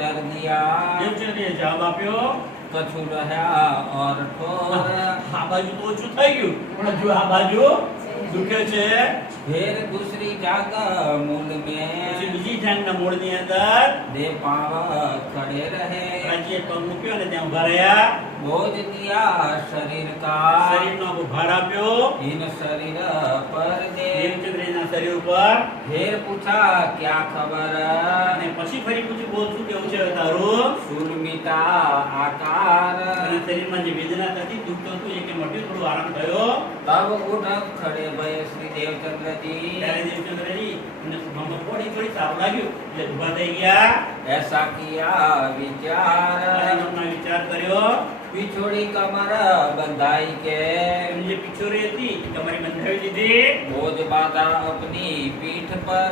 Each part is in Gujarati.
उत्तर दिया દેવચંદ્રએ જવાબ આપ્યો कछु रहा और ठोर આ બાજુ તો ઓછું થઈ ગયું પણ જો આ બાજુ દુખે છે फिर दूसरी जाग मूल પછી में બીજી જાંગના મૂળની અંદર दे पाव खड़े रहे રાજ્ય પગ મૂક્યો અને ત્યાં ઉભા રહ્યા बोझ दिया शरीर का શરીરનો આખો ભાર આપ્યો इन शरीर पर दे દેવચંદ્રના શરીર ઉપર फिर पूछा क्या खबर અને પછી ફરી પૂછ્યું બોલ શું કેવું છે તારું शून्यता आकार અને શરીરમાં જે વેદના થતી દુઃખ થતું એ કે મટ્યું થોડું આરામ થયો तब उठ खड़े भय श्री देवचंद्र जी ત્યારે દેવચંદ્રજી એમને સુભામાં થોડી સારું લાગ્યું એટલે ઊભા થઈ ગયા ऐसा किया અને विचार મનમાં વિચાર કર્યો पिछोड़ी कमर बंधाई के એમની જે પિછોરી હતી એ તમારી બંધાવી દીધી बोझ बांधा अपनी पीठ पर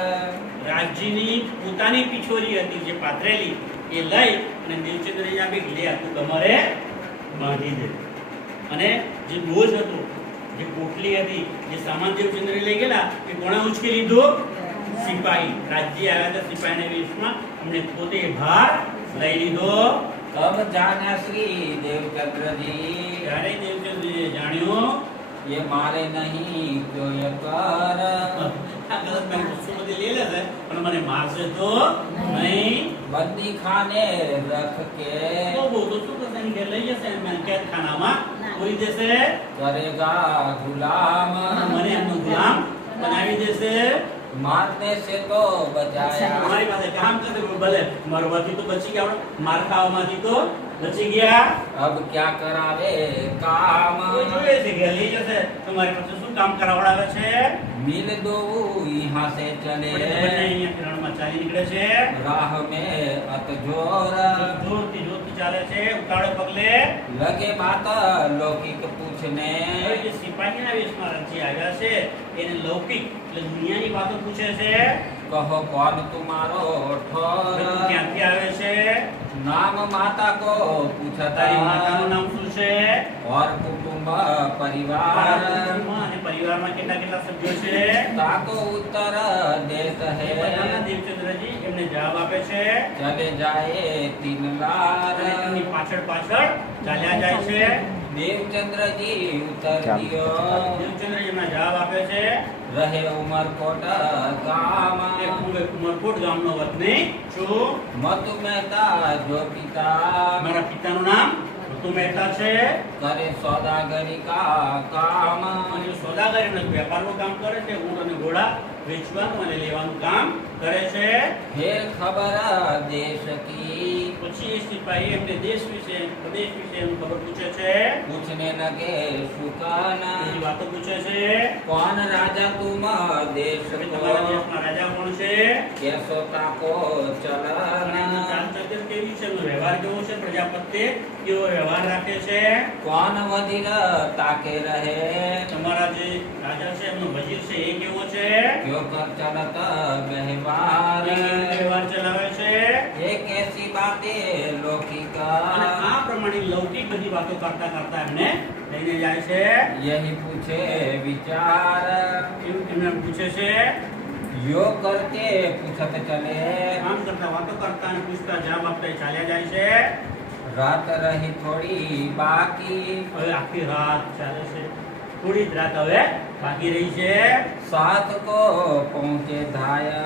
રાજ્યની પોતાની પિછોરી હતી જે પાથરેલી એ લઈ અને દેવચંદ્રજી આપી લે આ તું કમરે બાંધી દે અને જે બોજ હતો જે પોટલી હતી જે સામાન દેવચંદ્ર લઈ ગયેલા એ કોણે ઉચકી લીધું સિપાહી રાજ્ય આવ્યા હતા સિપાહીના વેશમાં અમને પોતે ભાર લઈ લીધો तब जाना श्री देवचंद्र जी ત્યારે દેવચંદ્રજીએ જાણ્યું ये मारे नहीं क्यों ये कर આ ગલત મેં વસ્તુ બધી લઈ લેશે પણ મને મારશે તો નહીં बंदी खाने रख के તો બહુ તો શું કરશે એની ઘેર લઈ જશે મને કેદખાનામાં પૂરી દેશે करेगा गुलाम મને એમનો ગુલામ બનાવી દેશે मारने से तो बचाया અમારી પાસે કામ કરते ભલે મરવાથી તો બચી ગયા આપણે માર ખાવામાંથી તો બચી ગયા अब क्या करावे काम કોઈ જોઈએ છે કે લઈ જશે તમારી પાસે શું કામ કરાવડાવે છે मिल दो यहाँ से चले પણ એ બંને અહીંયા રણમાં ચાલી નીકળે છે राह में अतजोर જોરથી ચાલે છે ઉતાળે પગલે लगे बात लौकिक पूछने હવે જે સિપાહીના વેશમાં રાજ્ય આવ્યા છે એને લૌકિક એટલે દુનિયાની વાતો પૂછે છે कहो कौन तुम्हारो ठोर તું ક્યાંથી આવે છે नाम माता को पूछा તારી માતાનું નામ શું છે और कुटुंब परिवार તારા કુટુંબમાં અને પરિવારમાં કેટલા સભ્યો છે ताको उत्तर देत એ है બધાના દેવચંદ્રજી એમને જવાબ આપે છે चले जाए तीन लार અને એમની પાછળ ચાલ્યા જાય છે देवचंद्र जी उत्तर दियो દેવચંદ્રજી એમના જવાબ આપે છે रहे उमरकोट गाम એ ઉમરકોટ ગામનો વતની છું मधु मेहता जो पिता મારા પિતાનું નામ ઋતુ મહેતા છે करे सौदागरी का काम અને સોદાગરીનો વેપારનું કામ કરે છે ઊંટ અને ઘોડા વેચવાનું અને લેવાનું કામ કરે છે फिर खबर देश की પછી એ સિપાહી એમને દેશ વિશે પ્રદેશ વિશે એમ ખબર પૂછે છે पूछने लगे सुकान બધી વાતો પૂછે છે कौन राजा तुम देश તમે को તમારા દેશના રાજા કોણ છે कैसोता को અને એમનો चलन ચાલચલન કેવી છે એમનો વ્યવહાર કેવો છે પ્રજા પ્રત્યે કેવો વ્યવહાર રાખે છે कौन वजीर ताके रहे તમારા જે રાજા છે એમનો વજીર છે એ કેવો છે क्यों कर चलत व्यवहार એ કેવો વ્યવહાર ચલાવે છે ये कैसी बातें लौकिक અને આ પ્રમાણે લૌકિક બધી વાતો કરતા એમને લઈને જાય છે यही पूछे विचार એમને પૂછે છે योग करके पूछत चले આમ કરતા વાતો કરતા અને પૂછતા જવાબ આપતા એ ચાલ્યા જાય છે रात रही थोड़ी बाकी હવે આખી રાત ચાલે છે થોડી જ રાત હવે બાકી રહી છે साथ को पहुंचे धाया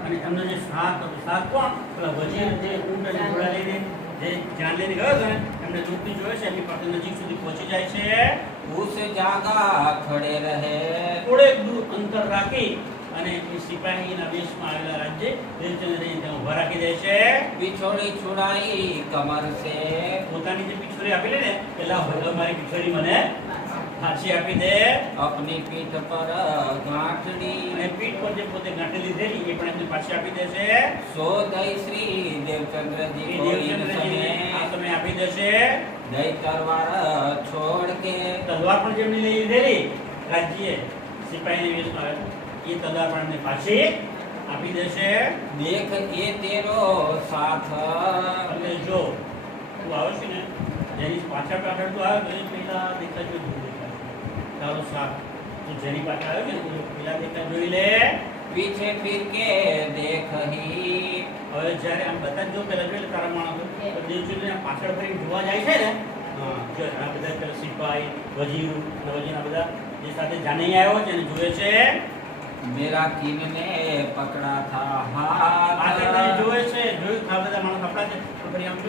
અને એમનો જે સાથ કોણ પેલા વજીર જે ઊંટ અને ઘોડા લઈને જે જાન લઈને ગયો હતો ને એમને દૂરથી જોયે છે એમની પાસે નજીક સુધી પહોંચી જાય છે उस जागा खड़े रहे થોડેક દૂર અંતર રાખી અને એ સિપાહીના વેશમાં આવેલા રાજ્ય દેવચંદ્રજી ત્યાં ઊભા રાખી દે છે पिछोड़ी छुड़ाई कमर से પોતાની જે પિછોરી આપેલી ને પેલા હવે મારી પિછોરી મને ફાંસી આપી દે अपनी पीठ पर गांठड़ी અને પીઠ પર જે પોતે ગાંઠી લીધેલી એ પણ એમને પાછી આપી દે છે सो दई श्री देवचंद्र जी એ को इन દેવચંદ્રજીને આ समय સમય આપી દેશે दई तरवार छोड़ के તલવાર પણ જેમની લઈ લીધેલી રાજ્ય સિપાહીના વેશમાં આવે એ તલવાર પણ એમને પાછી આપી દેશે देख ये तेरो साथ એટલે જો તું આવે છે ને જેની પાછળ તું આવે તો એ પેલા દેખા જોઈ તારો સાથ તું જેની પાછળ આવ્યો છે ને તું પેલા દેખા જોઈ લે पीछे फिर के देख ही હવે જ્યારે આમ બધા જ જો પહેલા જોઈ લે તારા માણસો તો દેવચંદ્ર પાછળ ફરી જોવા જાય છે ને જો આ બધા પેલા સિપાહી વજીર અને વજીરના બધા જે સાથે જાનૈયા આવ્યો છે એને જોવે છે मेरा किन ने पकड़ा था પાછળ हाथ જોવે છે જોયું આ બધા માણસ આપણા છે તો ફરી આમ